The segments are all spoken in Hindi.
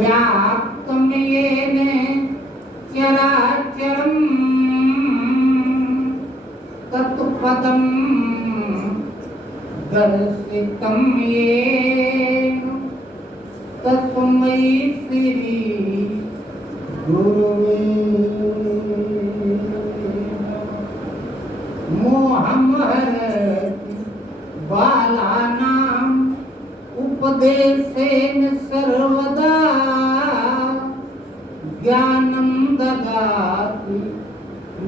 व्याप्तं येन चराचरं तत्पदं दर्शितं येन तस्मै श्री गुरुवे मोहं हरति बालानां उपदेशेन सर्वदा ज्ञानं ददाति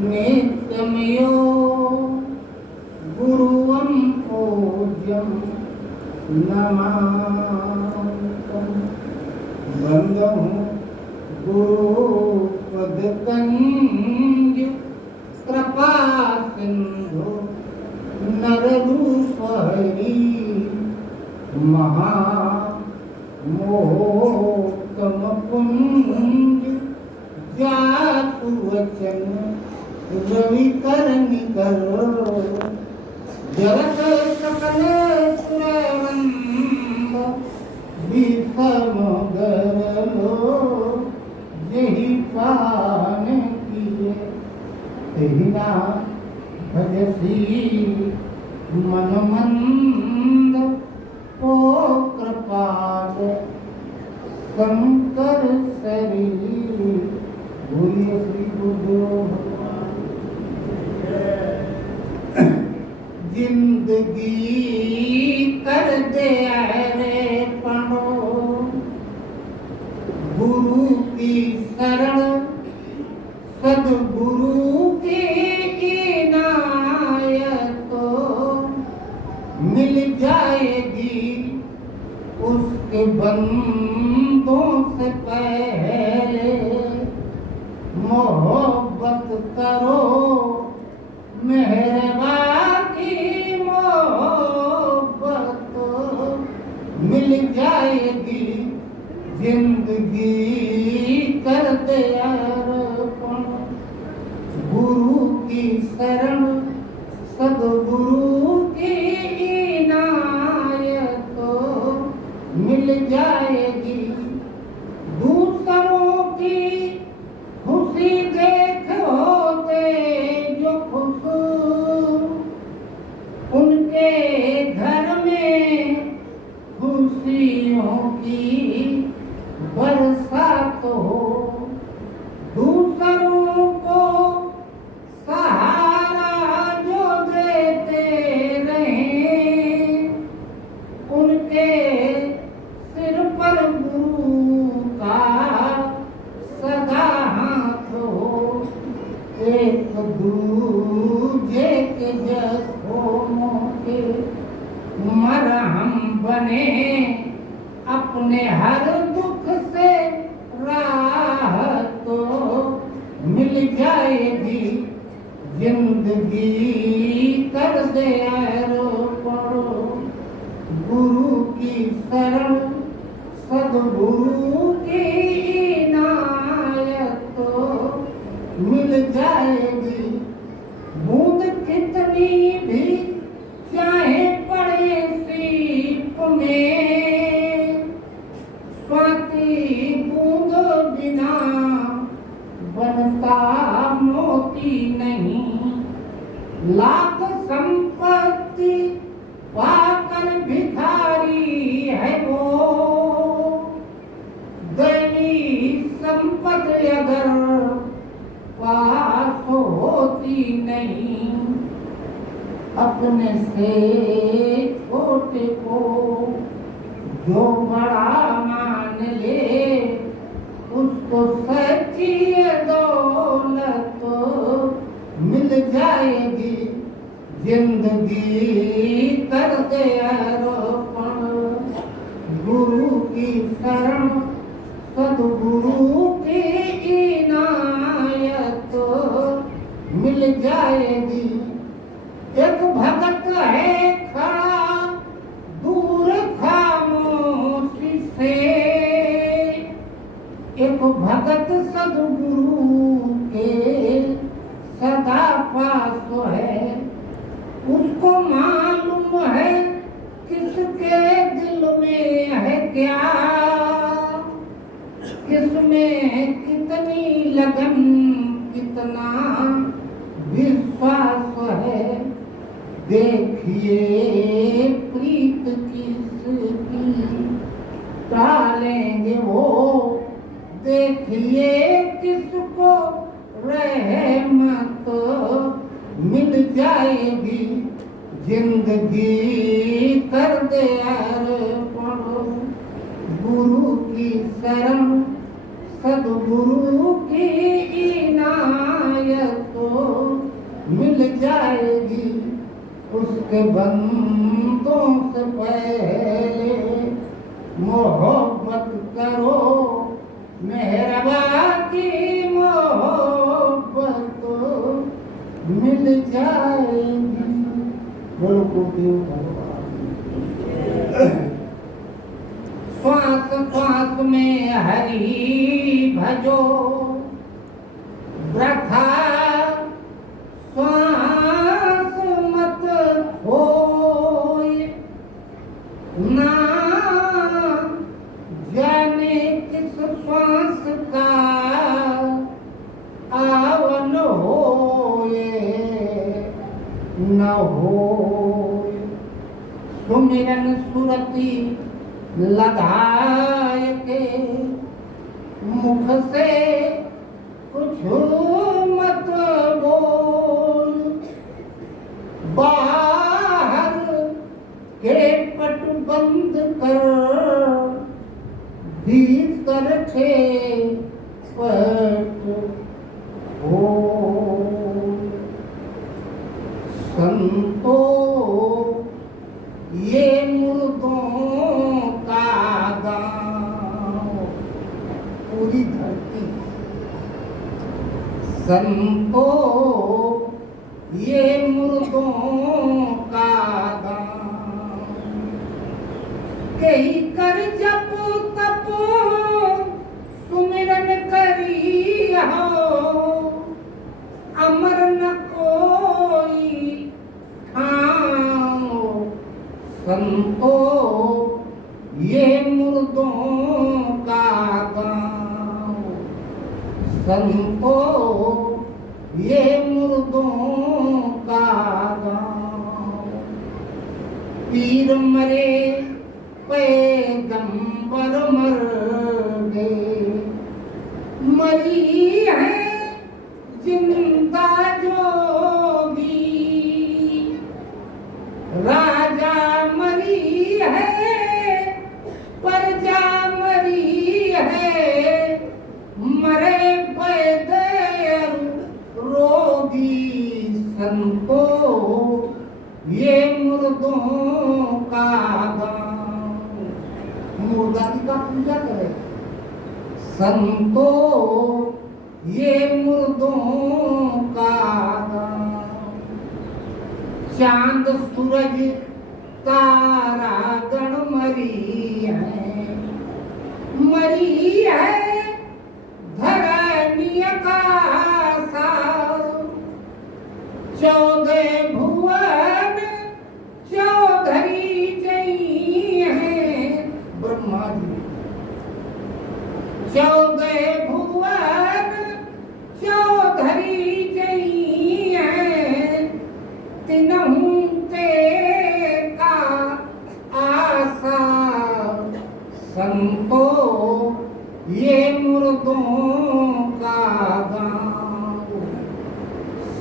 नित्यं यो गुरुवं पूज्यं नमामि वन्दं गुरुपदकञ्ज कृपा सिन्धु नररूप हरि महामोहतम पुंज जासु वचन रवि करनि करो जगत सकल सुरवंद विषम गरलो यही पान किए तेहिना भजसी मन मंद ओ कृपाल शंकर शरीर बोलिए श्री गुरुदेव भगवान। जिंदगी कर दे रे पढ़ो गुरु की शरण सदगुरु की इनायत मिल जाएगी उसके बंदों से पहले मोहब्बत करो मेहरबा की मोहब्बत मिल जाएगी जिंदगी कर दे अर्पण गुरु की शरण सदगुरु की इनायत मिल जाएगी दूसरों की खुशी देख होते जो खुश उनके घर में खुशियों की बरसात हो दूसरों को सहारा जो देते रहें उनके सिर पर गुरु का सदा हाथ हो एक दूजे के जख्मों के मरहम बने अपने हर दुख से राहत तो मिल जाएगी जिंदगी कर दे अर्पण गुरु की शरण सदगुरु की इनायत मिल जाएगी। बूंद कितनी भी चाहे पड़े सीप में, स्वाति बूंद बिना बनता मोती नहीं। लाख संपत्ति पाकर भिखारी है वो, दैवी संपत्ति अगर पास होती नहीं। अपने से छोटे को जो बड़ा मान ले, उसको सच्ची दौलत मिल जाएगी। जिंदगी कर दे अर्पण गुरु की शरण, सद्गुरु की इनायत मिल जाएगी। एक भगत है खड़ा दूर खामोशी से, एक भगत सद्गुरु के सदा पास है। उसको मालूम है किसके दिल में है क्या, किसमें कितनी लगन कितना विश्वास है। देखिए प्रीत किसकी टालेंगे वो, देखिए किसको रहमत मिल जाएगी। जिंदगी कर दे अर्पण गुरु की शरण, सद्गुरु की इनायत मिल जाएगी। उसके बंदों से पहले मोहब्बत करो, मेहरबा की मोहब्बत मिल जाएगी। बोलो कोटि श्वास श्वास में हरि भजो, वृथा श्वास मत होए। ना जाने किस श्वास का आवन होए न होए। सुमिरन सुरति लगाए के मुख से कुछ मत बोल, बाहर के पट बंद कर, भीतर थे पट खोल। संतो ये मुर्दों का गाँव, पूरी धरती। संतो ये मुर्दों का गाँव, कहीं कर जप तप सुमिरन करी हो। अमर न कोई ठाओ, संतो ये मुर्दों का गाँव। संतो ये मुर्दों का गाँव। पीर मरे पैगंबर मर गए, मरी है जिंदा जोगी। राजा मरी है प्रजा मरी है, मरे पैदल रोगी। संतो ये मुर्दों का गाँव, मुर्दा की का पूजा करे। संतो ये मुर्दों का गाँव। चांद सूरज तारा गण मरी है, मरी है धरणी का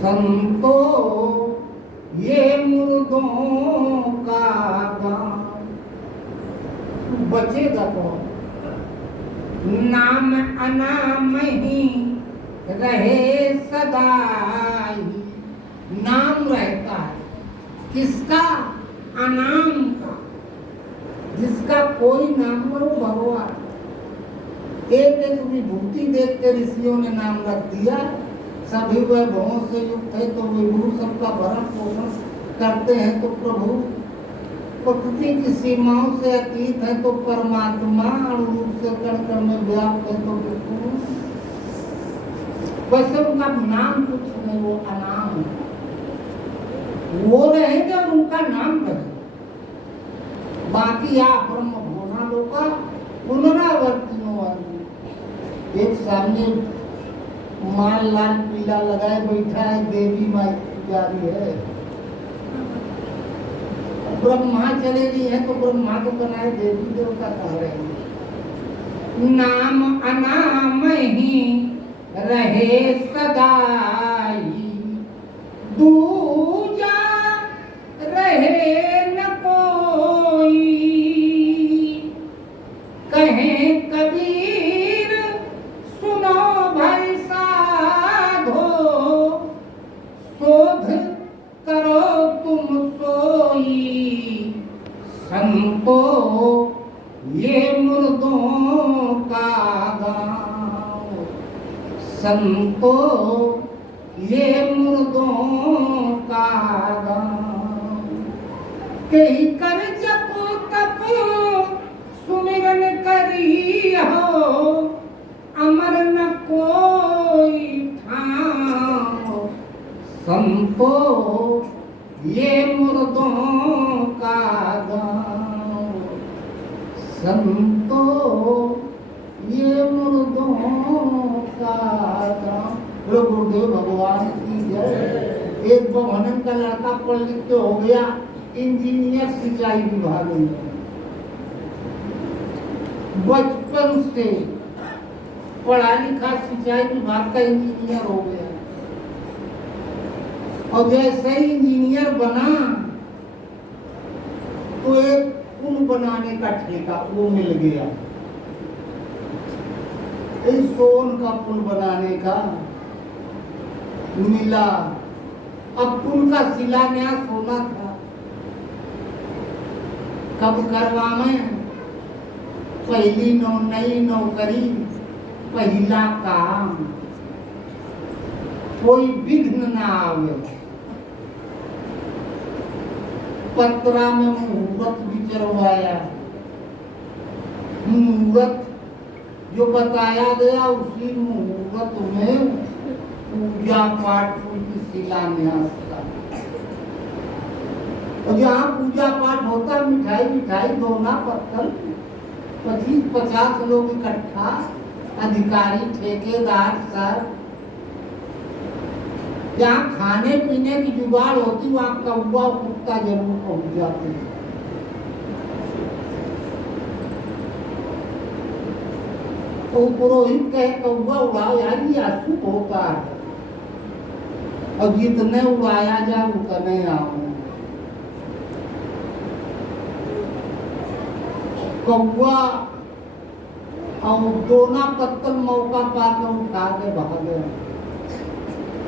संतो ये मुर्दों का गाँव, बचेगा कौन? नाम अनाम ही रहे सदा ही। नाम रहता है किसका? अनाम का, जिसका कोई नाम न हो, भगवान। एक एक विभूति देख के ऋषियों ने नाम रख दिया। सभी वैभवों से युक्त है तो विभू सबका भरण पोषण करते हैं तो प्रभु। प्रकृति की सीमाओं से अतीत है तो परमात्मा, रूप से कण कण में व्याप्त है तो विष्णु। वैसे उनका नाम कुछ नहीं, वो अनाम है। वो रहेगा उनका नाम रहेगा। बाकी आप ब्रह्म भुवना लोका पुनरावर्तिनो आदि। एक सामने माल लाल पीला लगाए बैठा है, देवी माई पुजारी है। ब्रह्मा चले गई है तो ब्रह्मा को बनाए देवी देवता कह रहे। नाम अनाम ही रहे सदा ही, दूजा रहे न कोई। कहे कबीर सुनो भाई साधो, शोध करो तुम सोई। संतो ये मुर्दों का गाँव, संतो ये मुर्दों का गाँव। कहीं कर जपो तपो सुमिरन करी हो, अमर न कोई ठाम। संतो ये मुर्दों का गाँव, संतो ये मुर्दों का गाँव। बोलो गुरुदेव भगवान की जय। एक भवनन का लड़का पढ़ लिख के हो गया इंजीनियर सिंचाई विभाग में। बचपन से पढ़ा लिखा सिंचाई विभाग का इंजीनियर हो गया। और जैसे ही इंजीनियर बना तो एक पुल बनाने का ठेका वो मिल गया, इस सोन का पुल बनाने का मिला। अब पुल का शिलान्यास होना था, कब करवावे? पहली नई नौकरी, पहला काम, कोई विघ्न ना आवे। पत्रा में मुहूर्त भी चढ़वाया। मुहूर्त जो बताया गया उसी मुहूर्त में पूजा पाठ की शिलान्यास था। और जहाँ पूजा पाठ होता मिठाई मिठाई दोना पत्थर 25-50 लोग इकट्ठा, अधिकारी ठेकेदार सब। जहाँ खाने पीने की जुगाड़ होती वहाँ कौवा कुत्ता जरूर पहुंच जाते हैं। तो पुरोहित कहे कौवा उड़ाओ यार, ये अशुभ होता है और जितने उड़ाया जाए उतने आओ। कौवा और दोना पत्थर मौका पाके उठा के भागे।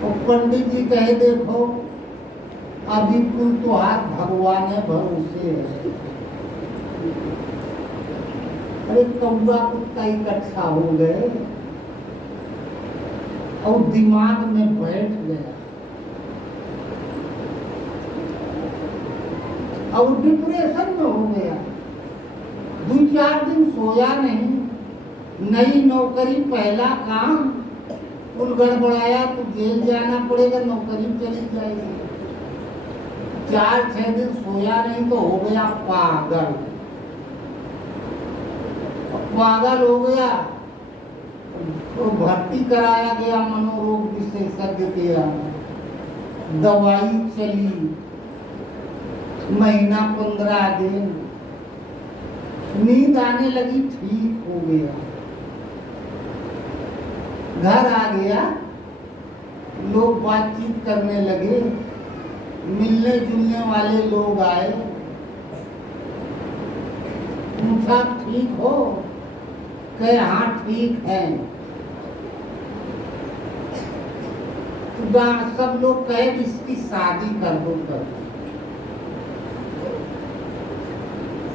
और पंडित जी कहे देखो अभी कुल तो हाथ भगवान है भरोसे है। अरे कौवा कुत्ता इकट्ठा हो गए और दिमाग में बैठ गया और डिप्रेशन में हो गया। 2-4 दिन सोया नहीं। नई नौकरी, पहला काम, कुल गड़बड़ाया तो जेल जाना पड़ेगा, नौकरी चली जाएगी। 4-6 दिन सोया नहीं तो हो गया पागल। पागल हो गया तो भर्ती कराया गया मनोरोग विशेषज्ञ के यहाँ। दवाई चली, महीना 15 दिन, नींद आने लगी, ठीक हो गया। घर आ गया लोग बातचीत करने लगे, मिलने जुलने वाले लोग आए, पूछा ठीक हो? कहे हाँ ठीक है। सब लोग कहे इसकी शादी कर दो कर।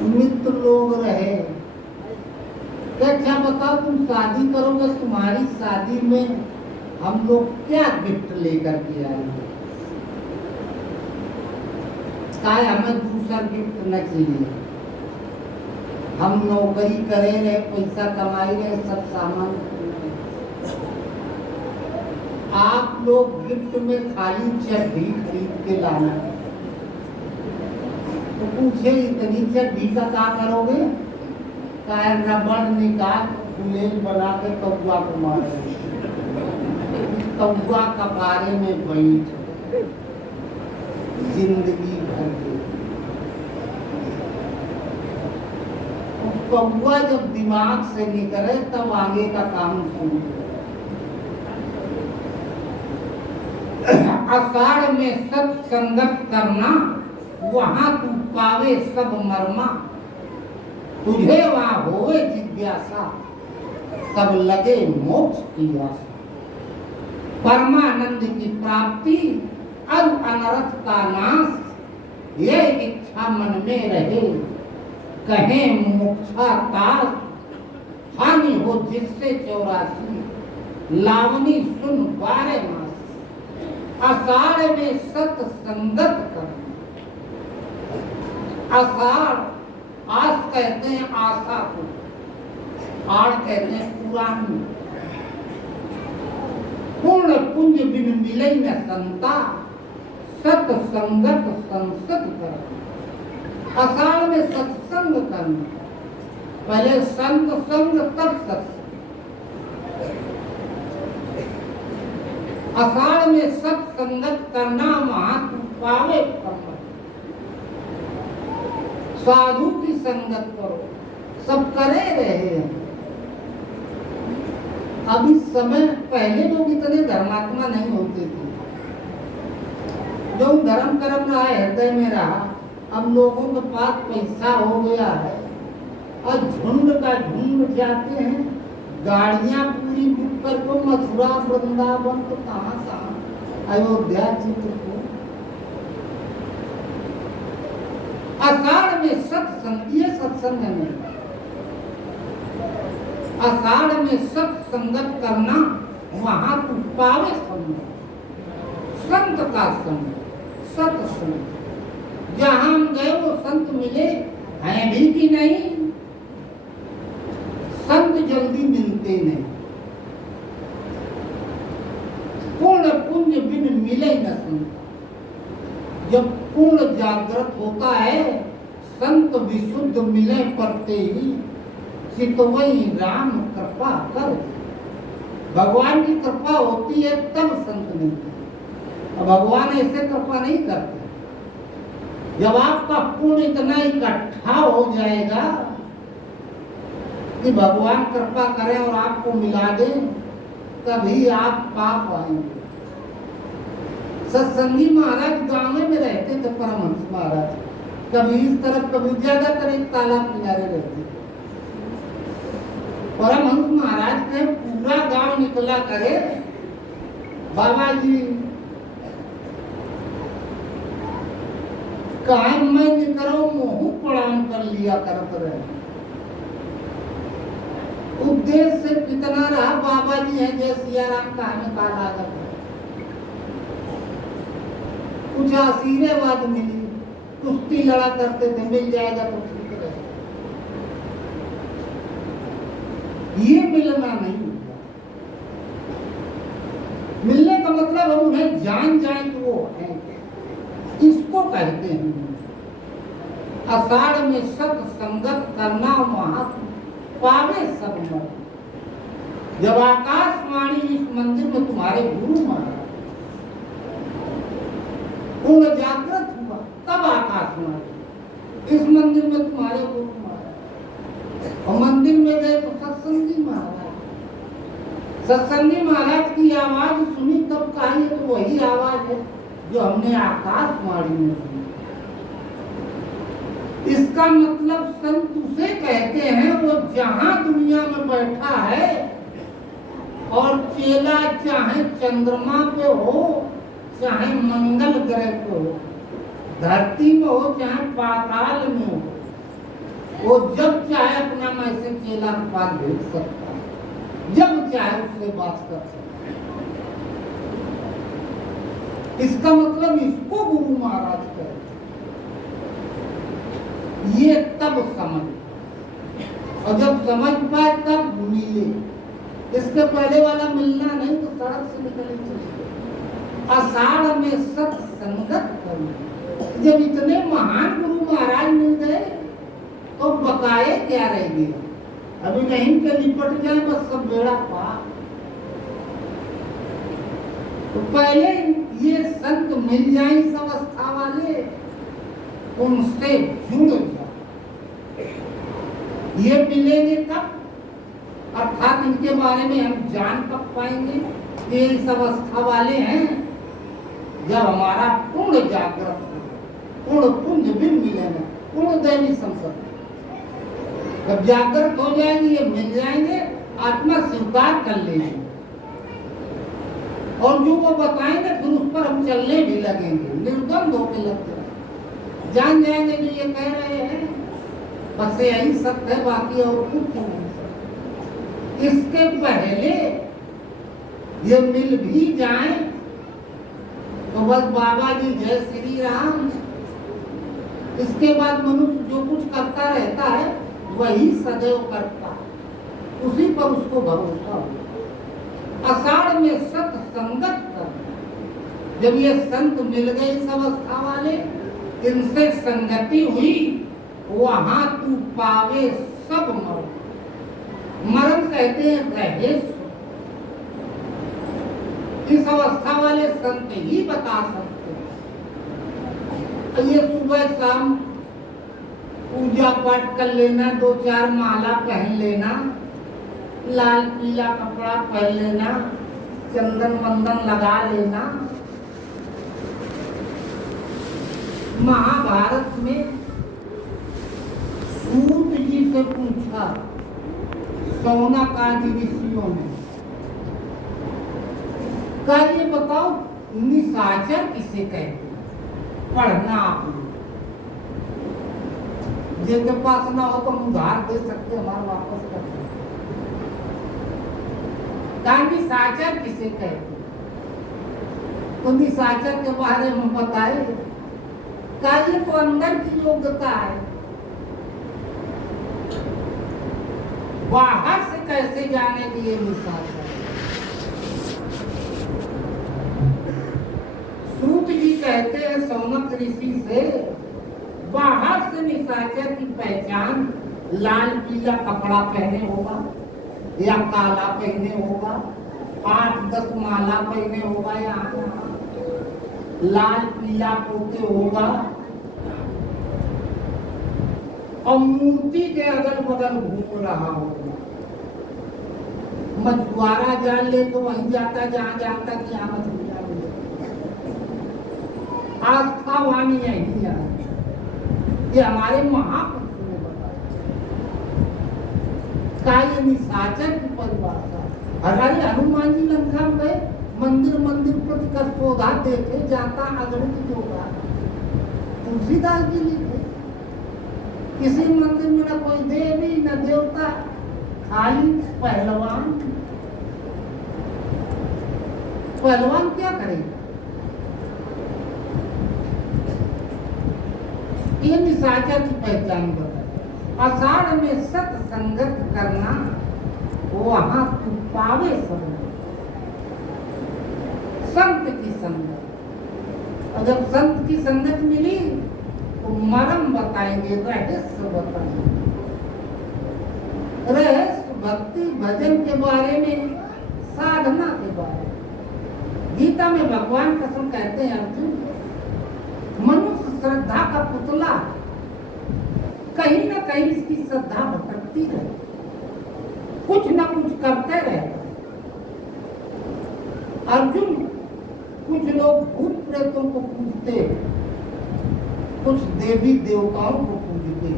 मित्र लोग रहे, अच्छा बताओ तुम शादी करोगे, तुम्हारी शादी में हम लोग क्या गिफ्ट लेकर के आएंगे? काय हमें दूसरा गिफ्ट न चाहिए, हम नौकरी करे रहे, पैसा कमाई रहे, सब सामान। आप लोग गिफ्ट में खाली चड्डी खरीद के लाना। तो पूछे इतनी चड्डी का क्या करोगे? काय रबड़ निकाल गुलेल बना के कौआ को मारे, कौआ कपारे में बैठ जिंदगी भर के। कौआ जब दिमाग से निकले तब आगे का काम शुरू। आषाढ़ में सत्संगत करना, वहां तू पावे सब मर्मा। तुझे वहां होवे जिज्ञासा, तब लगे मोक्ष की आशा। परमानंद की प्राप्ति और अनर्थ का नाश, ये इच्छा मन में रहे। कहें मोक्षा ताश, हानि हो जिससे 84। लावनी सुन 12 मास। आषाढ़ में सत्संगत कर। आषाढ़, आस कहते हैं आशा को, आड़ कहते हैं पुरानी। पूर्ण पुंज बिन मिले न संता, सत्संगत संसद कर। आषाढ़ में सत्संग करना, पहले संत संग तब सत्संग। आषाढ़ में सत्संगत करना, महात्म पावे संगत। साधु की संगत करो, सब करे रहे हैं। अब इस समय, पहले लोग इतने धर्मात्मा नहीं होते थे। जो धर्म कर्म रहा हृदय में रहा, अब लोगों के पास पैसा हो गया है और झुंड का झुंड जाते हैं, गाड़ियां पूरी बुक करके मथुरा वृंदावन, तो कहाँ अयोध्या चित्रकूट। आषाढ़ में सत्संग, ये सत्संग नहीं। आषाढ़ में सत्संगत करना, वहां तू पावे संग, संत का संग, सत्संग। जहां हम गए वो संत मिले हैं भी कि नहीं? संत जल्दी मिलते नहीं। पूर्ण पुंज बिन मिले न संत। जब पूर्ण जागृत होता है, संत विशुद्ध मिले पड़ते ही, चितवई राम कृपा कर। भगवान की कृपा होती है तब संत मिलते हैं, भगवान ऐसे कृपा नहीं करते। जब आपका पुण्य इतना इकट्ठा हो जाएगा कि भगवान कृपा करें और आपको मिला दे, तभी आप पा पाएंगे। सत्संगी महाराज गांव में रहते थे, परमहंस महाराज कभी इस तरफ कभी ज्यादातर एक तालाब किनारे रहते। परमहंस महाराज के पूरा गांव निकला करे, बाबा जी कहा मैं निकलो मुँह प्रणाम कर लिया करते रहे। उद्देश्य से कितना रहा, बाबा जी है जय सियाराम का हमें काल आगत है। कुछ आशीर्वाद मिली, कुश्ती लड़ा करते थे, मिल जाएगा तो ठीक रहे। ये मिलना नहीं होता। मिलने का मतलब हम उन्हें जान जाए कि वो है, इसको कहते हैं। आषाढ़ में सत्संगत करना, वहां पावे सब मत। जब आकाशवाणी इस मंदिर में तुम्हारे गुरु महाराज पूर्ण जागृत हुआ, तब आकाशवाणी इस मंदिर में तुम्हारे गुरु महाराज। और मंदिर में गए तो सत्संगी महाराज, सत्संगी महाराज की आवाज सुनी तब कहा ये तो वही आवाज है जो हमने आकाशवाणी में सुनी। इसका मतलब संत उसे कहते हैं वो जहां दुनिया में बैठा है और चेला चाहे चंद्रमा पे हो, चाहे मंगल ग्रह पे हो, धरती में हो, चाहे पाताल में हो, वो जब चाहे अपना मैसेज चेला के पास भेज सकता है, जब चाहे उससे बात कर सकता है। इसका मतलब इसको गुरु महाराज कहते, ये तब समझ, और जब समझ पाए तब मिले। इसके पहले वाला मिलना नहीं तो सड़क से निकले चले। आषाढ़ में सत्संगत करना, जब इतने महान गुरु महाराज मिल गए तो बकाए क्या रह गया। अभी नहीं के निपट जाए बस सब बेड़ा पार। तो पहले ये संत मिल जाए इस अवस्था वाले, उनसे जुड़ जाए। ये मिलेंगे तब, अर्थात इनके बारे में हम जान कब पाएंगे ये इस अवस्था वाले हैं, जब हमारा पूर्ण जागृत हो, पूर्ण पुंज भी मिलेगा, पूर्ण दैवी संपत्ति। जब जागृत हो जाएंगे ये मिल जाएंगे, आत्मा स्वीकार कर लेंगे और जो वो बताएंगे फिर उस पर हम चलने भी लगेंगे, निर्द्वंद होकर लगते हैं। जान जाएंगे जो ये कह रहे हैं बस यही सत्य है, बाकी और कुछ नहीं। इसके पहले ये मिल भी जाए तो बस बाबा जी जय श्री राम। इसके बाद मनुष्य जो कुछ करता रहता है वही सदैव करता है, उसी पर उसको भरोसा हो। आषाढ़ में सत्संगत करना, जब ये संत मिल गए इस अवस्था वाले, इनसे संगति हुई, वहां तू पावे सब मरण। मरण कहते हैं रहस्य, इस अवस्था वाले संत ही बता सकते हैं। ये सुबह शाम पूजा पाठ कर लेना, 2-4 माला पहन लेना, लाल पीला कपड़ा पहन लेना, चंदन वंदन लगा लेना। महाभारत में सूत जी से पूछा शौनक आदि ऋषियों ने, क्या ये बताओ निशाचर किसे कहते हैं? पढ़ना आप लोग, जिनके पास ना हो तो उधार दे सकते, हमारा वापस कर सकते। निशाचर किसे कहते हैं? तो निशाचर के बारे में बताए, कार्य तो अंदर की योग्यता है, बाहर से कैसे जाने की ये निशाचर। सूत जी कहते हैं शौनक ऋषि से, बाहर से निशाचर की पहचान लाल पीला कपड़ा पहने होगा या काला पहने होगा, 8-10 माला पहने होगा, या लाल पीला पोते होगा और मूर्ति के अगल बगल घूम रहा होगा। मछुआरा जान ले तो वहीं जाता जहां जाता कि यहाँ मछलियां मिले। आस्था वाणी यही है, ये हमारे महापुरुषों ने बताया। काय निशाचर की परिभाषा, हमारे हनुमान जी लंका में गए, मंदिर मंदिर प्रतिकर शोधा देखे जाता अगणित होगा। तुलसीदास जी लिखे, किसी मंदिर में न कोई देवी न देवता, खाली पहलवान। पहलवान क्या करेगा? ये निशाचर की पहचान बताए। आषाढ़ में सत्संगत करना, वहां तू पावे सब संत की संगत। और जब संत की संगत मिली तो मर्म बताएंगे, रहस्य बताएंगे। रहस्य भक्ति भजन के बारे में, साधना के बारे में। गीता में भगवान कसम कहते हैं अर्जुन, मनुष्य श्रद्धा का पुतला, कहीं ना कहीं इसकी श्रद्धा भटकती रहे, कुछ ना कुछ करते रहे। अर्जुन कुछ लोग भूत प्रेतों को पूजते, कुछ देवी देवताओं को पूजते।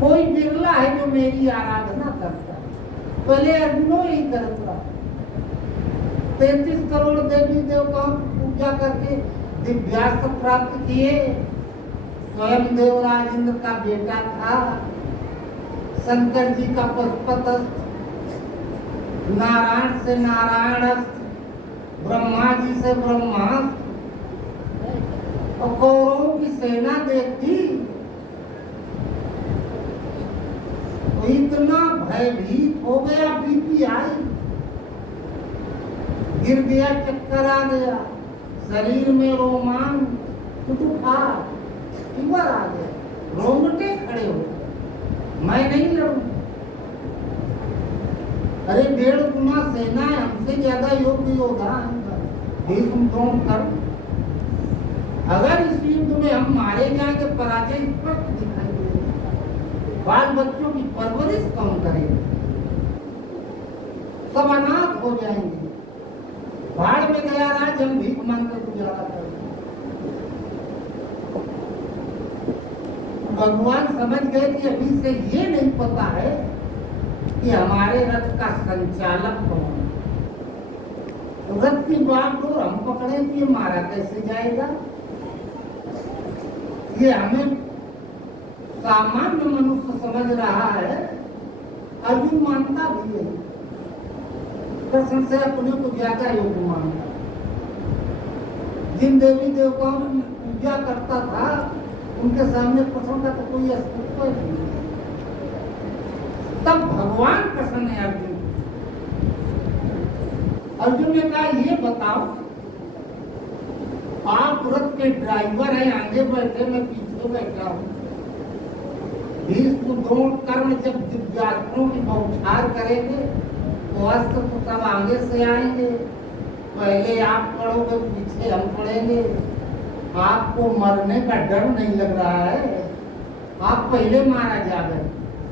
कोई बिरला है जो मेरी आराधना करता है। पहले अर्जुनों ही करता, 33 करोड़ देवी देवताओं की पूजा करके दिव्यास्त्र प्राप्त किए। स्वयं देवराज इंद्र का बेटा था, शंकर जी का पशुपतस्त्र, नारायण से नारायण, ब्रह्मा जी से ब्रह्मास्त्र, और कौरवों की सेना देखी तो इतना भयभीत हो गया, बीपी आई, गिर गया, चक्कर आ गया, शरीर में रोमांच उठा, फीवर आ गया, रोंगटे खड़े हो गए। मैं नहीं लड़ूं। अरे 1.5 गुना सेना है, हमसे ज्यादा योग्य योद्धा भीष्म द्रोण कर्ण। अगर इस युद्ध में हम मारे जाएंगे, पराजय स्पष्ट दिखाई देगी। बाल बच्चों की परवरिश कौन करेगा? सब अनाथ हो जाएंगे। भाड़ में गया राज, हम भीख मांग कर गुजारा करेंगे। भगवान समझ गए कि अभी से ये नहीं पता है कि हमारे रथ का संचालक कौन है। रथ की बागडोर हम पकड़े तो ये मारा कैसे जाएगा? ये हमें सामान्य मनुष्य समझ रहा है, अर्जुन मानता भी है, कृष्ण से अपने को ज्यादा योग्य मानता। जिन देवी देवताओं की पूजा करता था, उनके सामने कृष्ण का तो कोई अस्तित्व नहीं। तब भगवान कृष्ण ने अर्जुन ने कहा, ये बताओ, आप रथ के ड्राइवर हैं, आगे बैठे, मैं पीछे बैठा हूँ। भीष्म द्रोण कर्ण जब दिव्यास्त्रों की बौछार करेंगे तो अस्त्र तो सब आगे से आएंगे। पहले आप पढ़ोगे, पीछे हम पढ़ेंगे। आपको मरने का डर नहीं लग रहा है? आप पहले मारा जाएगा।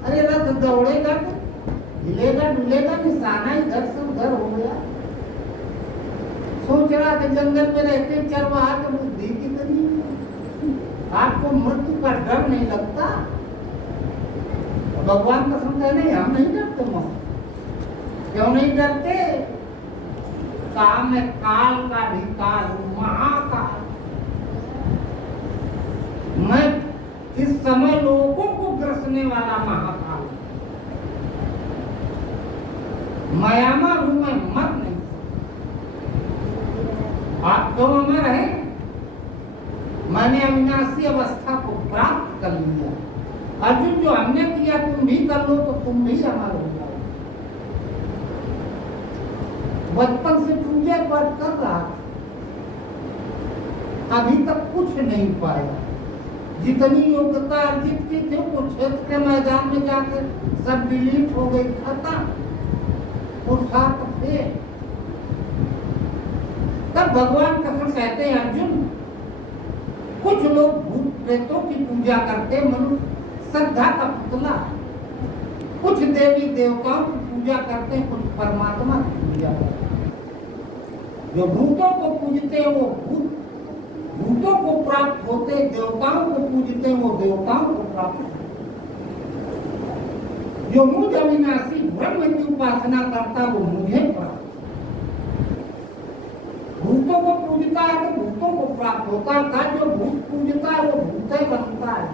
अरे रथ दौड़ेगा तो हिलेगा डुलेगा, निशाना इधर से उधर हो गया। सोच रहा था जंगल में रहते चरवाहा की बुद्धि कितनी, आपको मृत्यु का डर नहीं लगता? भगवान का समझा नहीं, हम नहीं डरते मौत। क्यों नहीं डरते? काम है काल का भी काल हूं, महाकाल। मैं इस समय लोगों को ग्रसने वाला महाकाल, मायामा हूं, मैं मर नहीं सकता। आप क्यों अमर है? मैंने अविनाशी अवस्था को प्राप्त कर लिया। अर्जुन, जो हमने किया तुम भी कर लो तो तुम भी अमर हो जाओ। बचपन से पूजा पाठ कर रहा था, अभी तक कुछ नहीं पाया। जितनी योग्यता अर्जित की थी वो क्षेत्र के मैदान में जाकर सब डिलीट हो गई, खत्म। और साथ फिर तब भगवान कृष्ण कहते हैं, अर्जुन, कुछ लोग भूत प्रेतों की पूजा करते, मनुष्य श्रद्धा का पुतला है। कुछ देवी देवताओं की पूजा करते हैं, कुछ परमात्मा की पूजा करते हैं। जो भूतों को पूजते हैं वो भूतों को प्राप्त होते, देवताओं को पूजते हैं वो देवताओं को प्राप्त होते। जो मुझ अविनाशी ब्रह्म की उपासना करता वो मुझे प्राप्त। भूतों को पूजता है तो भूतों को प्राप्त होता था। जो भूत पूजता है वो भूत बनता है,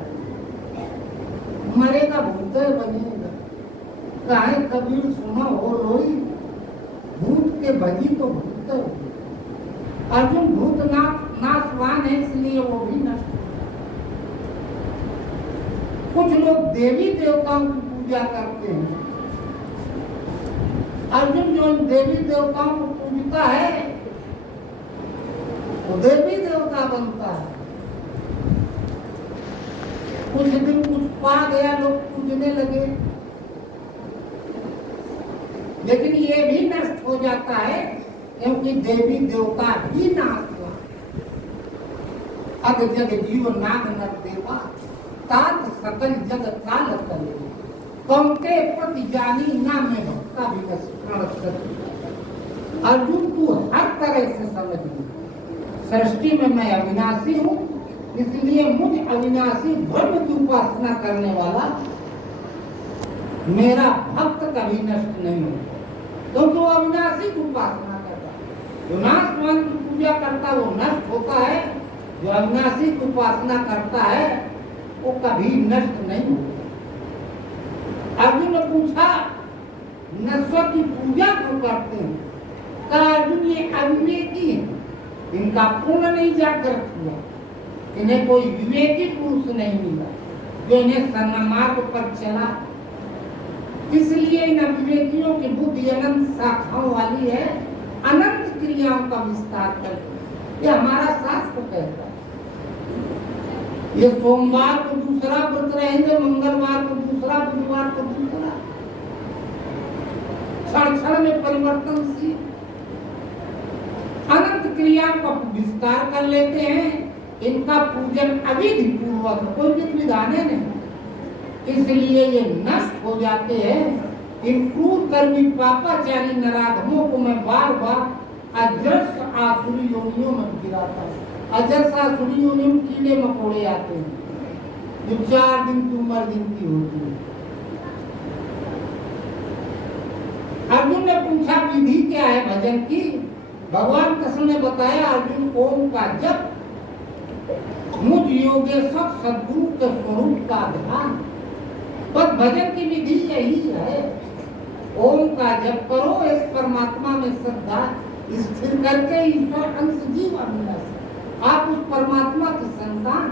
मरेगा भूत बनेगा। काहे कबीर सुना हो लोई, भूत के भजी तो भूत हो। अर्जुन भूत नाशवान है, इसलिए वो भी नष्ट हो जाए। कुछ लोग देवी देवताओं की पूजा करते हैं। अर्जुन, जो देवी देवताओं को पूजता है वो देवी देवता बनता है। कुछ दिन कुछ पा गया, लोग पूजने लगे, लेकिन ये भी नष्ट हो जाता है क्योंकि देवी देवता ही नाश हुआ। अग जग जीव नाग नर देवा, तात सकल जग काल करे। कौंते प्रति जानी ना में भक्ता विकस प्रण। अर्जुन, तू हर तरह से समझ सृष्टि में मैं अविनाशी हूँ, इसलिए मुझ अविनाशी ब्रह्म की उपासना करने वाला मेरा भक्त कभी नष्ट नहीं होता, क्योंकि वो अविनाशी की उपासना करता है। जो नाशवान की पूजा करता है वो नष्ट होता है, जो अविनाशी की उपासना करता है वो कभी नष्ट नहीं होता। अर्जुन ने पूछा नश्वर की पूजा क्यों करते हैं? कहा अर्जुन ये अविवेकी है, इनका पूर्ण नहीं जागृत हुआ, इन्हें कोई विवेकी पुरुष नहीं मिला जो इन्हें सन्मार्ग पर चला, इसलिए इन अविवेकियों की बुद्धि अनंत शाखाओं वाली है, अनंत क्रियाओं का विस्तार करती है। ये हमारा शास्त्र कहता है। ये सोमवार को दूसरा व्रत रहेंगे, मंगलवार को दूसरा, बुधवार को दूसरा, क्षण क्षण में परिवर्तनशील अनंत क्रियाओं का विस्तार कर लेते हैं। इनका पूजन अविधि पूर्वक, कोई विधि विधान नहीं, इसलिए ये नष्ट हो जाते हैं। इन क्रूर कर्मी पापाचारी नराधमों को मैं बार बार अजस्र आसुरी योनियों में गिराता हूँ। अजस्र आसुरी योनियों में कीड़े मकोड़े आते हैं जो 4 दिन की उम्र जिनकी होती है। अर्जुन ने पूछा विधि क्या है भजन की? भगवान कृष्ण ने बताया अर्जुन ओम का जप, मुझ योगेश्वर सद्गुरु के स्वरूप का ध्यान, बस भजन की विधि यही है। ओम का जप करो, एक परमात्मा में श्रद्धा स्थिर करके ईश्वर अंश जीव अविनाशी, आप उस परमात्मा की संतान।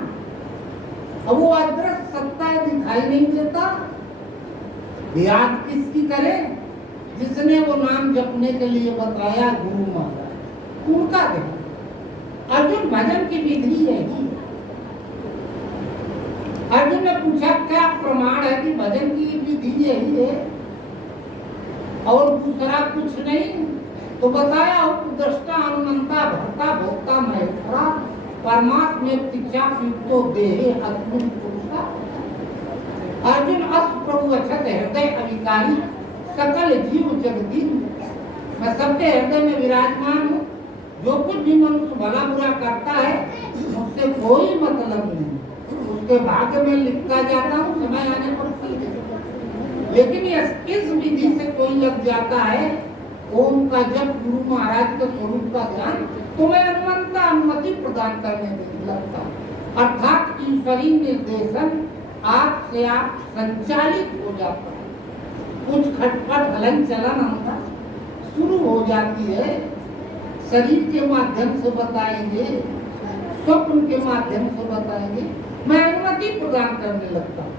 अब वो अदृश्य सत्ता दिखाई नहीं देता, याद किसकी करे? जिसने वो नाम जपने के लिए बताया गुरु महाराज, उनका ध्यान। अर्जुन भजन की विधि है। अर्जुन ने पूछा क्या प्रमाण है कि भजन की विधि यही है और दूसरा कुछ नहीं? तो बताया उपद्रष्टा अनुमंता भक्ता भोक्ता महेश्वरा परमात्मे तिक्षा युक्तो देहे अस्मिन् पुरुषा। अर्जुन अस प्रभु अक्षत हृदय अविकारी सकल जीव जगदीन, मैं सबके हृदय में विराजमान हूँ। जो कुछ भी मनुष्य भला बुरा करता है मुझसे कोई मतलब नहीं, उसके भाग्य में लिखता जाता हूँ, समय आने पर सीधे। लेकिन इस विधि से कोई लग जाता है ओम का जब गुरु महाराज के स्वरूप का ध्यान, तो मैं अनुमति प्रदान करने लगता, अर्थात ईश्वरीय निर्देशन आपसे आप संचालित हो जाता है। कुछ खटपट हलन चलन होता शुरू हो जाती है, शरीर के माध्यम से बताएंगे, स्वप्न के माध्यम से बताएंगे, मैं अनुमति प्रदान करने लगता हूँ।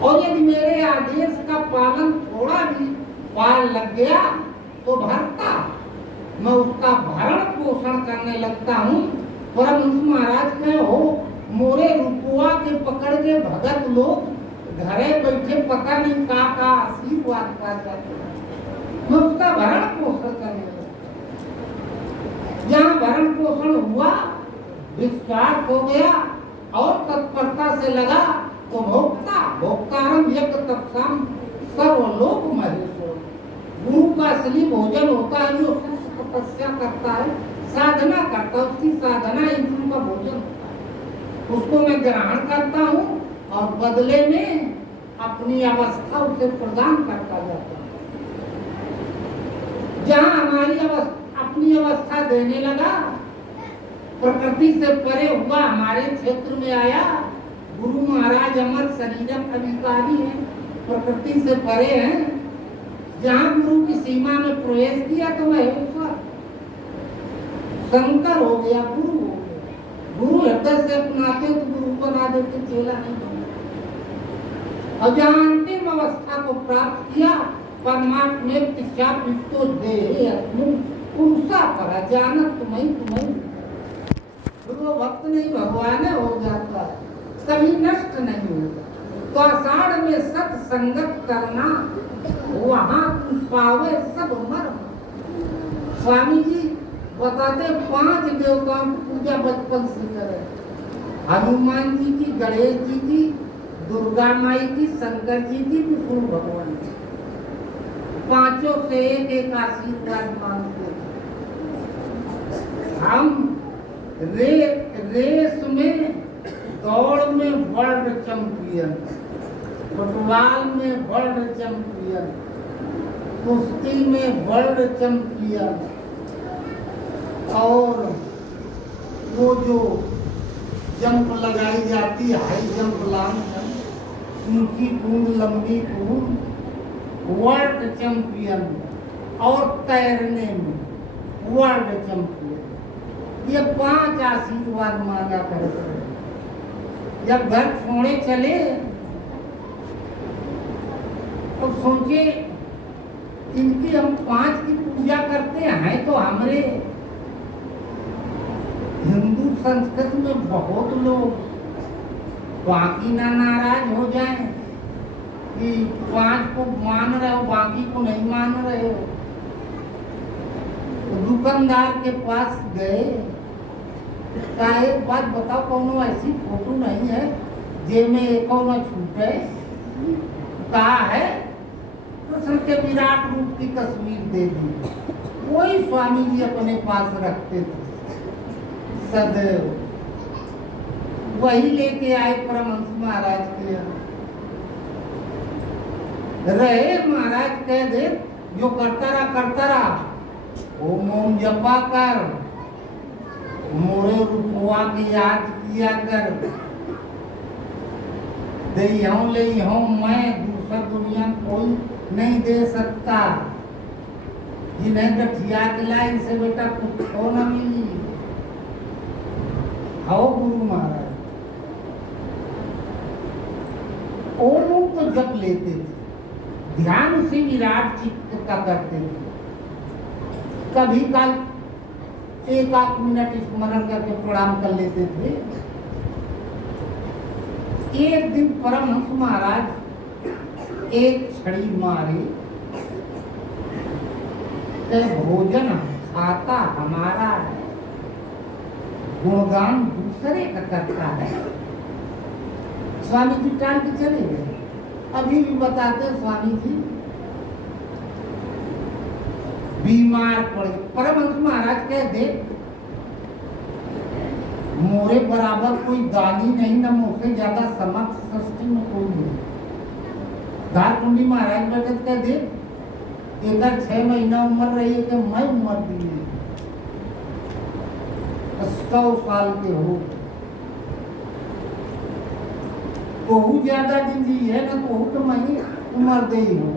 और यदि मेरे आदेश का पालन थोड़ा भी पाल लग गया तो भरता मैं उसका भरण पोषण करने लगता हूँ। परमहंस महाराज कहे हो मोरे रुपवा के पकड़ के भगत लोग घरे बैठे पता नहीं का आशीर्वाद पा जाते हैं, मैं उसका भरण पोषण करने लगता। जहाँ भरण पोषण हुआ, विश्वास हो गया और तत्परता से लगा तो भोक्ता भोक्तारम यज्ञ तपसाम सर्वलोक महेश्वर। गुरु का असली भोजन होता है जो तपस्या करता है, साधना करता है, उसकी साधना ही गुरु का भोजन होता है। उसको मैं ग्रहण करता हूँ और बदले में अपनी अवस्था उसे प्रदान करता जाता हूँ। जहाँ हमारी अपनी अवस्था देने लगा, प्रकृति से परे हुआ, हमारे क्षेत्र में आया। गुरु महाराज अमर शरीरम अविकारी है, प्रकृति से परे हैं। जहाँ गुरु की सीमा में प्रवेश किया तो महेश्वर शंकर हो गया, गुरु हो गया। गुरु हृदय से अपनाते तो गुरु बना देते, चेला नहीं बना। और जहाँ अंतिम अवस्था को प्राप्त किया, परमात्मा इच्छा तो देहे अस्मिन् पुरुषा पर जानत तुम्हें वो भक्त नहीं भगवान हो जाता है, कभी नष्ट नहीं होगा। तो आषाढ़ में सत्संगत करना, वहाँ तुम पावे सब मर्म। स्वामी जी बताते 5 देवताओं की पूजा बचपन से करें, हनुमान जी की, गणेश जी की, दुर्गा माई की, शंकर जी की, विष्णु भगवान की। 5 से एक आशीर्वाद मांगते हम रेस में, दौड़ में वर्ल्ड चैंपियन, फुटबॉल में वर्ल्ड चैंपियन, कुश्ती में वर्ल्ड चैंपियन, और वो जो जंप लगाई जाती है हाई जंप, लॉन्ग जंप, ऊंची कूद, लंबी कूद, वर्ल्ड चैंपियन, और तैरने में वर्ल्ड चैंपियन। ये 5 आशीर्वाद मांगा करते हैं। जब घर छोड़े चले तो सोचे इनकी हम 5 की पूजा करते हैं, तो हमारे हिंदू संस्कृति में बहुत लोग बाकी ना नाराज हो जाएं कि 5 को मान रहे हो बाकी को नहीं मान रहे हो। तो दुकानदार के पास गए, कहा एक बात बताओ, कौनो ऐसी फोटो नहीं है जेमें एक न छूटे? कहा है कृष्ण के विराट रूप की तस्वीर दे दी। वही स्वामी जी अपने पास रखते थे सदैव, वही लेके आए परमहंस महाराज के यहाँ। रहे महाराज कह दे जो करता रहा, ओम ओम जपा कर, मोरे रूपवा की याद किया कर, दे ले मैं, दूसर दुनिया कोई नहीं दे सकता। जिन्हें गठिया दिलाई से बेटा कुछ हो न मिली। आओ गुरु महाराज ओम तो जप लेते थे, ध्यान से विराट चित्त का करते थे। कभी काल 1-8 मिनट स्मरण करके प्रणाम कर लेते थे। एक दिन परमहंस महाराज एक छड़ी मारे, तो भोजन खाता हमारा है, गुणगान दूसरे का करता है। स्वामी जी टाल के चले गए। अभी भी बताते स्वामी जी बीमार पड़ गए। परमहंस महाराज कह दे मोरे बराबर कोई दानी नहीं, न मुझसे ज्यादा समक्ष सृष्टि में कोई नहीं। धारकुंडी महाराज बैठे कह दे इधर 6 महीना उम्र रही है कि मैं उम्र दी 100 साल के हो, तो ज्यादा दिन जी है ना, तो मैं उम्र दे ही हूँ।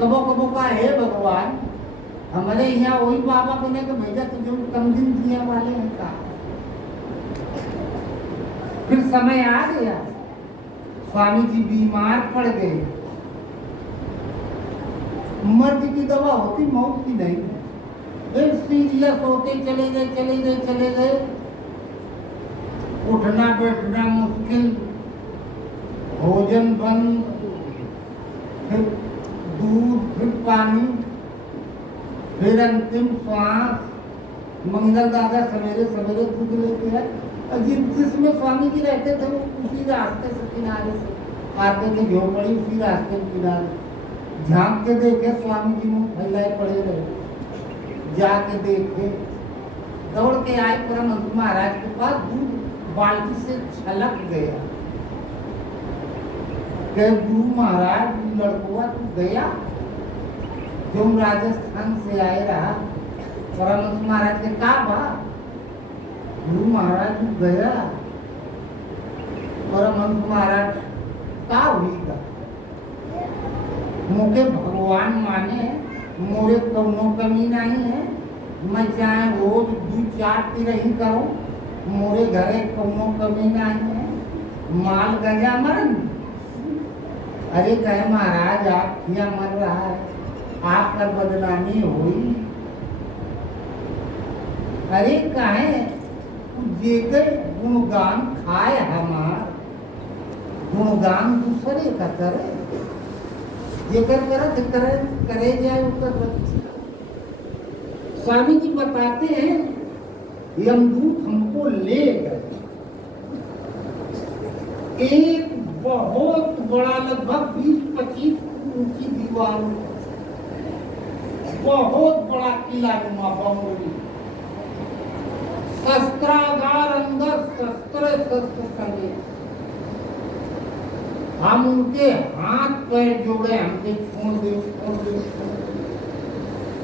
कबो कबो का है भगवान, हमारे यहाँ वही बाबा को ने भेजा तो जो कम दिन जिया वाले हैं का। फिर समय आ गया, स्वामी जी बीमार पड़ गए। मर्द की दवा होती, मौत की नहीं। फिर सीरियस होते चले गए। उठना बैठना मुश्किल, भोजन बंद, फिर दूध, फिर पानी, फिर अंतिम श्वास। मंगल दादा सवेरे दूध लेते हैं। जिसमें स्वामी जी रहते थे वो उसी रास्ते से किनारे से आते थे, झोपड़ी उसी रास्ते के किनारे। झांक के देखे स्वामी जी मुंह फैलाए पड़े रहे। जाके देखे, दौड़ के आए परमहंस महाराज के पास, दूध बाल्टी से छलक गया। गुरु महाराज लड़कुआ तू गया जो राजस्थान से आए रहा। परमहंस महाराज के का बा? गुरु महाराज तू गया। परमहंस महाराज का हुई का मुझे भगवान माने, मोरे कौनो कमी नहीं है। मैं चाहे रोज 2-4 रही करूं, मोरे घरे कौनो कमी नहीं है। माल गंजा मरन। अरे कहे महाराज आप किया मर रहा है, आपका बदनामी हुई। अरे कहे जेकर गुणगान खाए हमार, गुणगान दूसरे का करे, जेकर करे जाए उसका बच्चा। स्वामी जी बताते हैं यमदूत हमको ले गए। एक बहुत बड़ा लगभग 20-25 ऊंची दीवार, बहुत बड़ा किला नुमा बंगली, शस्त्रागार अंदर शस्त्र शस्त्र संगे। हम उनके हाथ पैर जोड़े, हमके छोड़ दे छोड़ दे,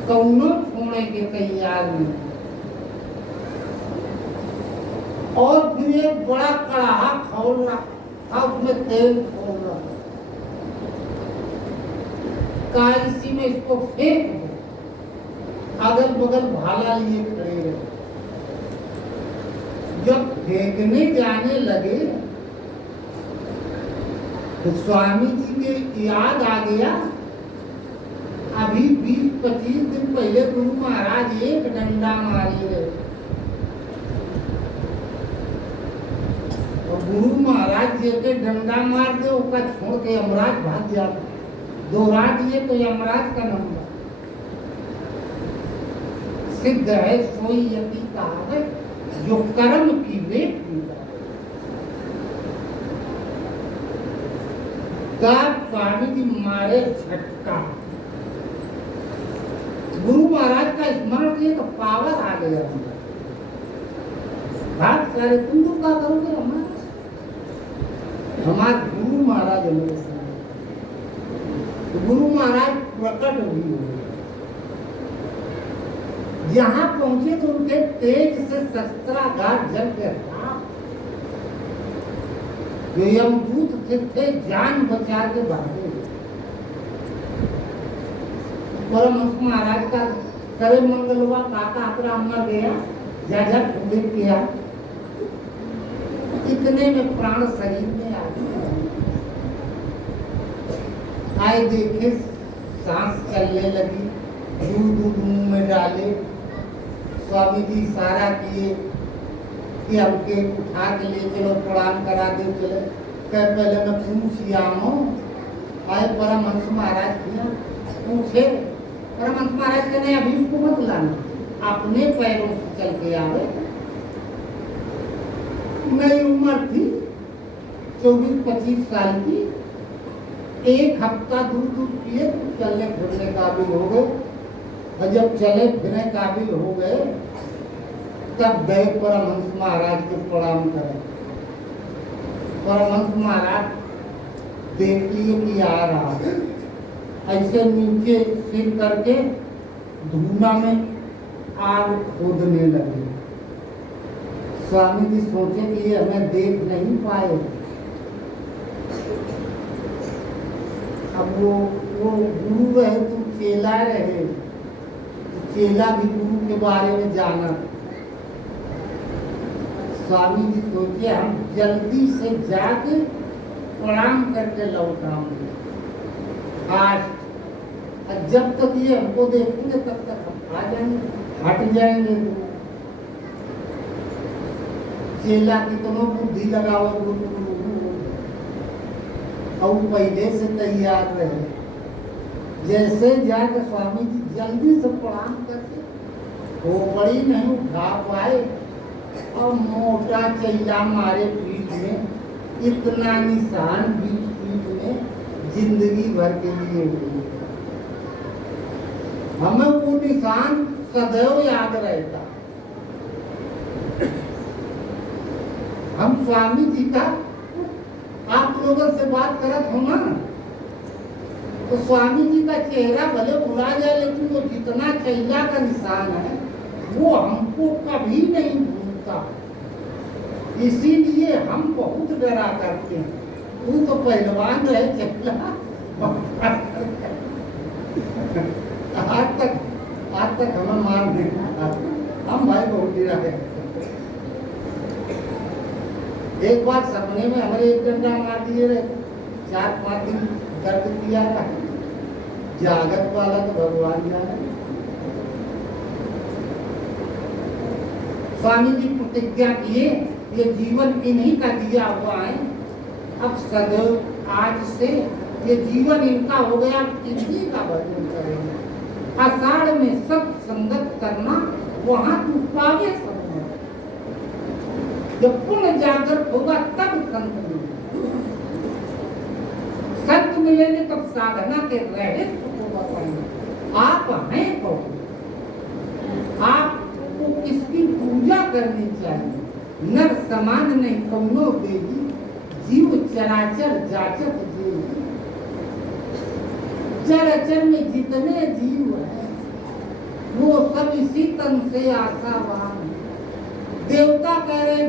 कौनो छोड़े के तैयार नहीं। और फिर एक बड़ा कड़ाहा खोल रहा था, उसमें तेल खोल रहा था, इसी में इसको फेंक दो। अगल बगल भाला लिए खड़े रहे। जब फेंकने जाने लगे तो स्वामी जी के याद आ गया, अभी 20-25 दिन पहले गुरु महाराज एक डंडा मारे रहे और गुरु महाराज जी के डंडा मार दे उसका छोड़ के यमराज भाग जाता। दोहरा दिए तो यमराज का नंबर। सिद्ध है सोई यति कहावत, जो कर्म की वे पीड़ा। स्वामी जी मारे झटका, गुरु महाराज का स्मरण किए तो पावर आ गया। बात सारे तुम लोग क्या करोगे? हमारे गुरु महाराज हमारे साथ, तो गुरु महाराज प्रकट भी हुए। जहां पहुंचे तो उनके तेज से शस्त्रागार जल के जो यमदूत थे जान बचा के भागे। परमहंस महाराज का करे मंगलवा काका अपना मर गया, जा उदित किया, इतने में प्राण शरीर में आ गया। आए देखे सांस चलने लगी, दूध मुंह में डाले। स्वामी जी इशारा किए कि हमके उठा के ले चलो, प्रणाम करा दे चले। कह पहले मैं पूछ आऊँ। आए परमहंस महाराज किया पूछे, परमहंस महाराज कहने अभी उसको मत लाना, अपने पैरों से चल के आवे। नई उम्र थी 24-25 साल की, एक हफ्ता दूध पिए तो चलने फिरने काबिल हो गए। और जब चले फिरने काबिल हो गए तब गए परमहंस महाराज के प्रणाम करें। परमहंस महाराज देख लिए कि आ रहा है, ऐसे नीचे सिर करके धूना में आग खोदने लगे। स्वामी जी सोचे कि ये हमें देख नहीं पाए। अब वो गुरु रहे तुम चेला रहे, चेला भी गुरु के बारे में जाना। स्वामी जी सोचे हम जल्दी से जाके प्रणाम करके लौट आऊंगे आज। जब तक ये हमको देखेंगे तब तक हम आ जाएंगे, हट जाएंगे। चेला कितनों बुद्धि लगाओ गुरु और पहले से तैयार रहे। जैसे जाके स्वामी जी जल्दी से प्रणाम करके खोपड़ी नहीं उठा पाए और मोटा चैला मारे पीठ में, इतना निशान बीच पीठ में जिंदगी भर के लिए हुए। हमें वो निशान सदैव याद रहता। हम स्वामी जी का आप लोगों से बात करत हो ना, तो स्वामी जी का चेहरा भले भुला जाए, लेकिन वो जितना चैला का निशान है वो हमको कभी नहीं भूलता। इसीलिए हम बहुत डरा करते हैं। तू तो पहलवान रहे चैला, आज तक हमें मार देना, हम भाई बहुत डरा है। एक बार सपने में हमारे एक डंडा मार दिए रहे, 4-5 दिन दर्द किया रहा। जागत वाला तो भगवान जाने। स्वामी जी प्रतिज्ञा किए ये जीवन इन्हीं का दिया हुआ है, अब सदैव आज से ये जीवन इनका हो गया, इन्हीं का भजन करेंगे। आषाढ़ में सत्संगत करना, वहां तू पावे सब। जब पुण्य जागृत होगा तब संत मिलेंगे। संत मिलेंगे तब साधना के रहस्य को बताएंगे। आप हैं कौन? आपको किसकी पूजा करनी चाहिए। नर समान नहीं कौनो देगी, जीव चराचर जाचक जीव। चराचर में जितने जीव हैं वो सब इसी तन से आशावान। देवता कह रहे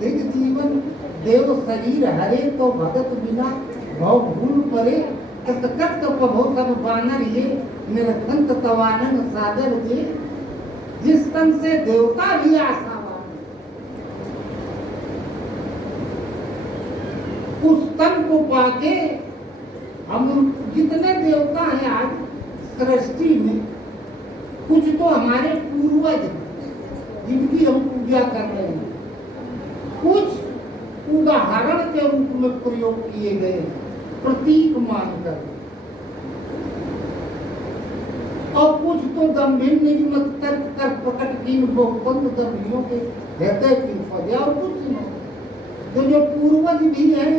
दिग जीवन देव शरीर हरे, तो भगत बिना भव भूल परे। तत्कट प्रभो सब बानर ये, निरखंत तवानन सागर जे। जिस तन से देवता भी आशावान, उस तन को पाके हम जितने देवता हैं आज सृष्टि में, कुछ तो हमारे पूर्वज जिनकी हम पूजा कर रहे हैं, कुछ उदाहरण के रूप में प्रयोग किए गए, प्रतीक मानकर, और कुछ तो गंभीर निजमत तर्क कर प्रकट की बहुपंत दम्भियों के हृदय की फजा, और कुछ नहीं। तो जो पूर्वज भी हैं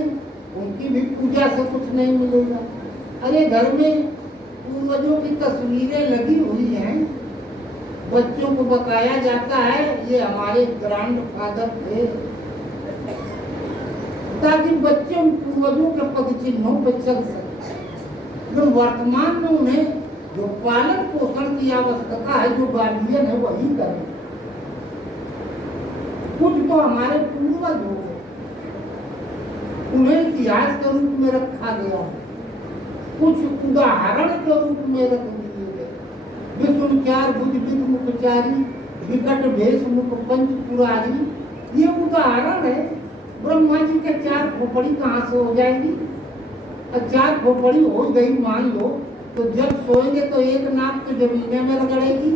उनकी भी पूजा से कुछ नहीं मिलेगा। अरे घर में पूर्वजों की तस्वीरें लगी हुई हैं, बच्चों को बताया जाता है ये हमारे ग्रैंड फादर थे, ताकि बच्चे उन पूर्वजों के पद चिन्हों पर चल सके। जो वर्तमान में उन्हें जो पालन पोषण की आवश्यकता है, जो गार्जियन है वही करें। कुछ तो हमारे पूर्वज हो गए, उन्हें इतिहास के रूप में रखा गया, कुछ उदाहरण के रूप में रख दिए गए। विष्णुचार भुज विद मुखचारी, विकट भेष मुख पंच पुरारी, ये उदाहरण है। ब्रह्मा जी के 4 खोपड़ी कहाँ से हो जाएंगी? और 4 खोपड़ी हो गई मान लो, तो जब सोएंगे तो एक नाक तो जमीन में रगड़ेगी,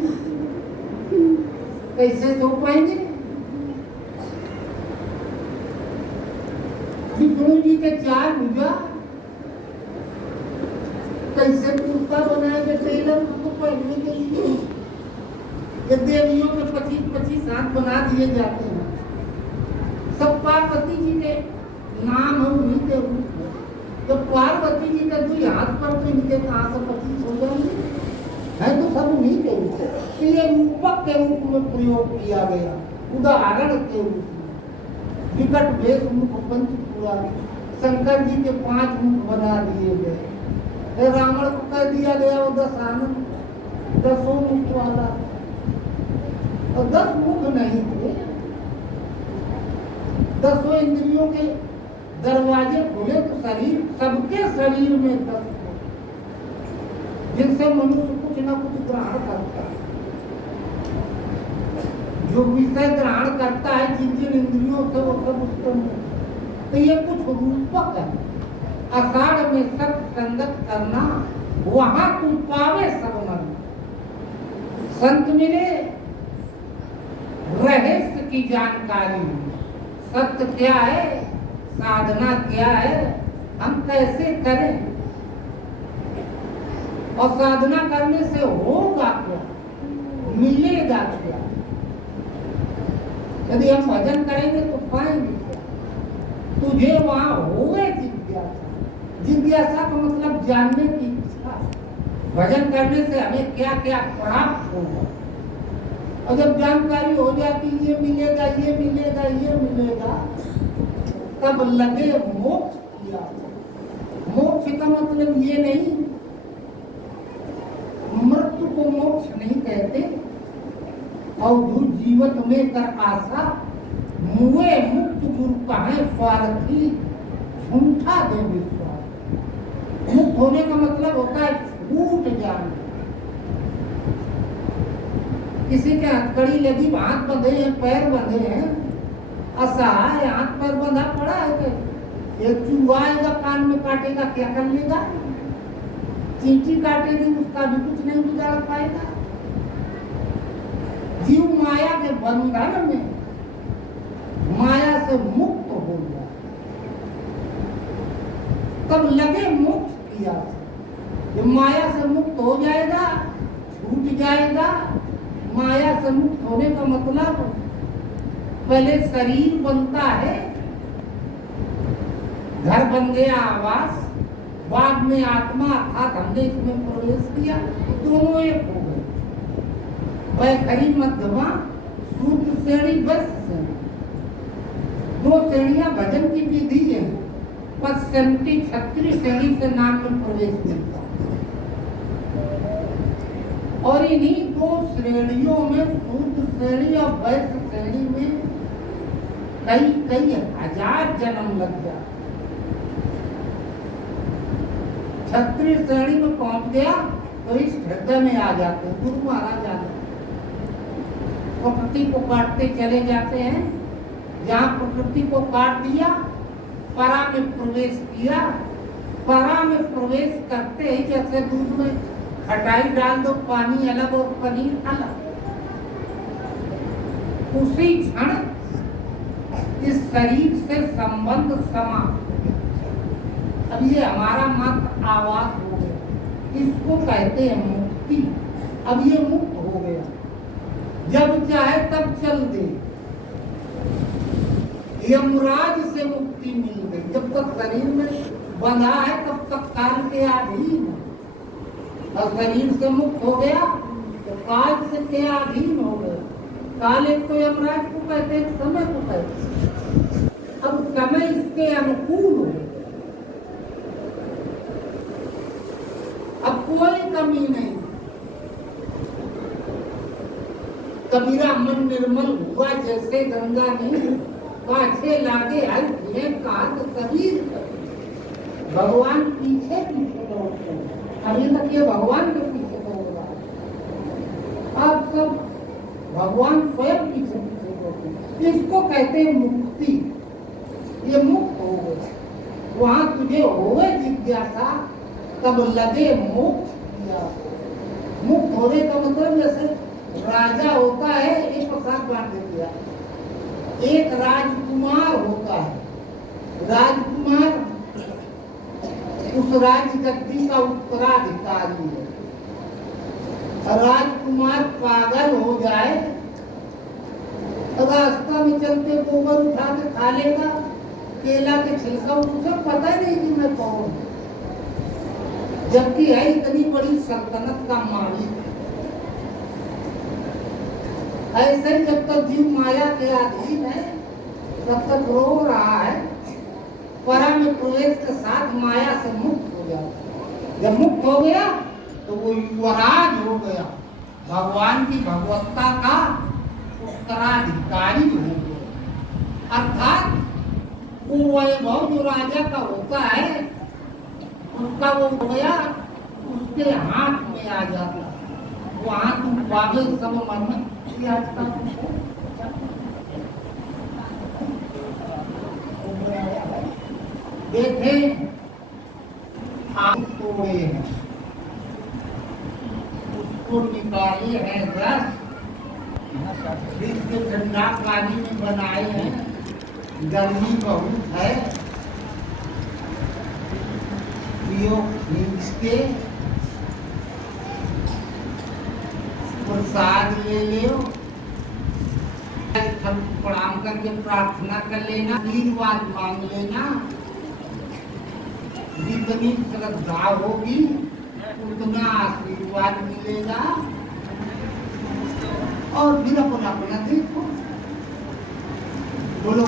कैसे सो पाएंगे? विष्णु जी के 4 भुजा, कैसे कुर्ता बनाएंगे टेलर को पहनने के लिए? ये देवियों के 25-25 हाथ बना दिए जाते हैं। सब पार्वती जी के नाम है, उन्हीं के रूप में। तो पार्वती जी का 2 हाथ पर तो इनके कहाँ से 25 हो जाएंगे? है तो सब उन्हीं के रूप में। तो ये रूपक के रूप में प्रयोग किया गया, उदाहरण के रूप में। विकट भेष मुख पंच पुरारी, शंकर जी के 5 मुख बना दिए गए। रावण को कह दिया गया वो 10 आनंद, 10 मुख वाला, और 10 मुख नहीं थे। 10 इंद्रियों के दरवाजे खुले तो शरीर, सबके शरीर में 10 हो, जिनसे मनुष्य कुछ ना कुछ ग्रहण करता है। जो विषय ग्रहण करता है जिन जिन इंद्रियों से, वो सब उसके मुंह। तो ये कुछ रूपक है। आषाढ़ में सत्संगत करना, वहां तू पावे सब मन। संत मिले, रहस्य की जानकारी, सत्य क्या है, साधना क्या है, हम कैसे करें, और साधना करने से होगा क्या, मिलेगा क्या। यदि हम भजन करेंगे तो पाएंगे क्या? तुझे वहां होवे जिज्ञासा। जिज्ञासा का मतलब जानने की इच्छा। भजन करने से हमें क्या क्या प्राप्त होगा, और जब जानकारी हो जाती ये मिलेगा, ये मिलेगा, ये मिलेगा, तब लगे मोक्ष किया। मोक्ष का मतलब ये नहीं, मृत्यु को मोक्ष नहीं कहते। अवधूत जीवन में कर आशा, मुए मुक्त गुरु कहे स्वार्थी, झूठा दे विश्वास। मुक्त होने का मतलब होता है छूट जाना। किसी के हथकड़ी लगी, हाथ बंधे हैं, पैर बंधे हैं, असहाय, हाथ पैर बंधा पड़ा है कि एक चूहा आएगा कान में काटेगा, क्या कर लेगा? चींटी काटेगी, उसका भी कुछ नहीं गुजारा पाएगा। जीव माया के बंधन में, माया से मुक्त हो जाए, तब लगे मोक्ष किया। जब माया से मुक्त हो जाएगा, छूट जाएगा। माया से मुक्त होने का मतलब पहले शरीर बनता है, घर बन गया, आवास, बाद में आत्मा अर्थात हमने इसमें प्रवेश किया, दोनों एक हो गए। वैखरी मध्यमा सूत्र श्रेणी, वैश्य श्रेणी, दो श्रेणियां भजन की विधि है। पश्चिमी क्षत्रिय श्रेणी से नाम में प्रवेश मिलता और इन्हीं दो श्रेणियों में सूत्र श्रेणी और वैश्य श्रेणी में कई कई हजार जन्म लग जाते। क्षत्रिय श्रेणी में पहुंच गया तो इस हृदय में आ जाते हैं, गुरु महाराज आ जाते हैं, प्रकृति को काटते चले जाते हैं। जहाँ प्रकृति को काट दिया, परा में प्रवेश किया। परा में प्रवेश करते ही जैसे दूध में खटाई डाल दो, पानी अलग और पनीर अलग, उसी क्षण इस शरीर से संबंध समाप्त। अब ये हमारा मात्र आवास हो गया, इसको कहते हैं मुक्ति। अब ये मुक्त हो गया, जब चाहे तब चल दे। यमराज से मुक्ति मिल गई। जब तक शरीर में बंधा है तब तक काल के अधीन, और शरीर से मुक्त हो गया तो काल से के अधीन हो गया। काल एक तो यमराज को कहते हैं, समय को कहते हैं। अब समय इसके अनुकूल हो, अब कोई कमी नहीं। कबीरा मन निर्मल हुआ जैसे गंगा नहीं, पाछे लागे हल फिरे कहा तो कबीर। भगवान पीछे पीछे दौड़ते हैं, अभी तक ये भगवान के पीछे दौड़ रहा है, अब सब भगवान स्वयं पीछे पीछे दौड़ते हैं। इसको कहते हैं मुक्ति। ये मुक्त हो गए, वहां तुझे होवे जिज्ञासा तब लगे मोक्ष किया। मुक्त होने का मतलब जैसे राजा होता है, एक प्रसाद बांट दिया। एक राजकुमार होता है, राजकुमार उस राज गद्दी का उत्तराधिकारी है। राजकुमार पागल हो जाए, रास्ता में चलते गोबर उठा के खा लेगा, केला के छिलका, उसे पता ही नहीं कि मैं कौन हूं, जबकि है इतनी बड़ी सल्तनत का मालिक। ऐसे जब तक जीव माया के अधीन है तब तक रो रहा है। परा में प्रवेश के साथ माया से मुक्त हो जाता। जब मुक्त हो गया तो वो युवराज हो गया, भगवान की भगवत्ता का उत्तराधिकारी हो गया। अर्थात वो वैभव जो राजा का होता है उसका वो हो गया, उसके हाथ में आ जाता। वहां तुम पागल सब मन में देखे आग तोड़े हैं, उसको निकाले हैं रस, फ्रिज के ठंडा पानी में बनाए हैं। गर्मी बहुत है, पियो खींच के, प्रसाद ले लो, प्रणाम करके प्रार्थना कर लेना, आशीर्वाद मांग लेना। जितनी श्रद्धा होगी उतना आशीर्वाद मिलेगा। और फिर अपना अपना देखो, बोलो